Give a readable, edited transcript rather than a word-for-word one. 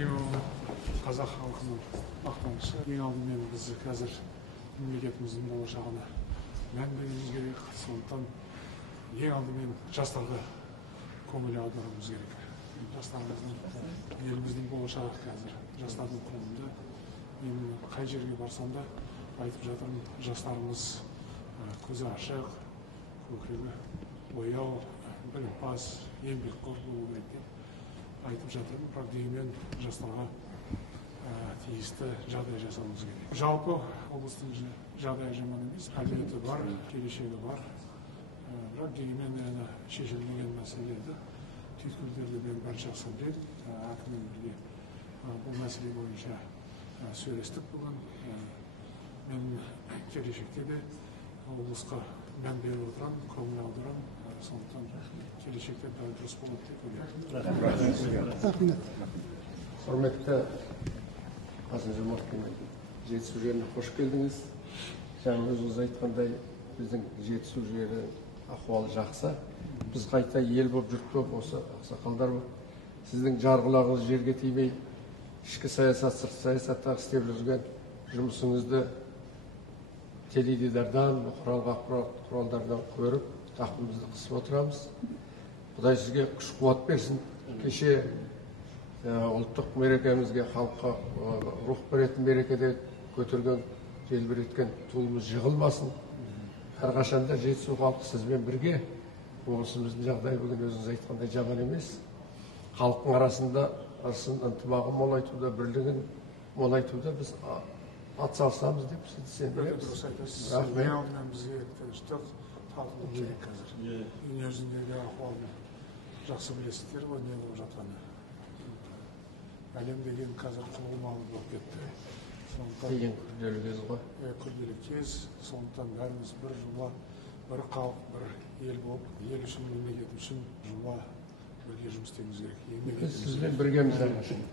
Қазақ халқының мақтанышы. Ең алдымен біз қазір мемлекетіміздің болашағына мән беруіміз керек. Сондықтан ең алдымен жастарға көңіл аударуымыз керек. Жастарымыздың, еліміздің болашағы қазір жастардың қолында. Мен қай жерге барсам да айтып жатырмын, жастарымыз көзі ашық, көкірегі ояу, білімпаз, еңбекқор болу керек деп айтып жатырмын. Бірақ дегенмен жастарға тиісті жағдай жасауымыз керек. Жалпы облыстың жағдайы жаман емес, әлеуеті бар, келешегі бар. Бірақ дегенмен шешілмеген мәселелерді түйткілдерді мен барша білемін. Әкіммен бірге бұл мәселе бойынша сөйлестік бүгін. Мен келешекте де облысқа мән беріп отырамын, көңіл аударамын. Сондықтан келешекте бәрі дұрыс болады деп ойлаймын. Құрметті Қасым-Жомарт Кемелұлы, жетісу жеріне қош келдіңіз. Жаңа өзіңіз айтқандай, біздің жетісу жері ахуалы жақсы. Біз қайта ел болып, жұрт болып, осы ақсақалдар болып, сіздің жарғыларыңыз жерге тимей, ішкі саясат, сыртқы саясаттағы істеп жүрген жұмысыңызды теледидардан, бұқаралық ақпарат құралдардан көріп, тақымымызды қысып отырамыз. Құдай сізге күш қуат берсін. Кеше ұлттық мерекемізге, халыққа рух беретін мерекеде көтерген, желбіреткен туымыз жығылмасын. Әрқашанда жетісу халқы сізбен бірге. Облысымыздың жағдайы бүгін өзіңіз айтқандай жаман емес. Халықтың арасында ынтымағын молайтуда, бірлігін молайтуда біз атсалысамыз деп сендіреміз. Дұрыс айтасыз. Ең алдымен бізге тыныштық, татулық керек қазір. Дүниежүзіндегі ахуалды жақсы білесіздер ғой, не болып жатқаны. Әлем деген қазір құбылмалы болып кетті. Ең күрделі кез ғой. Күрделі кез. Сондықтан бәріміз бір жұма, бір халық, бір ел болып, ел үшін, мемлекет үшін жұма бірге жұмыс істеуіміз керек. Сізбен біргеміз әрқашан.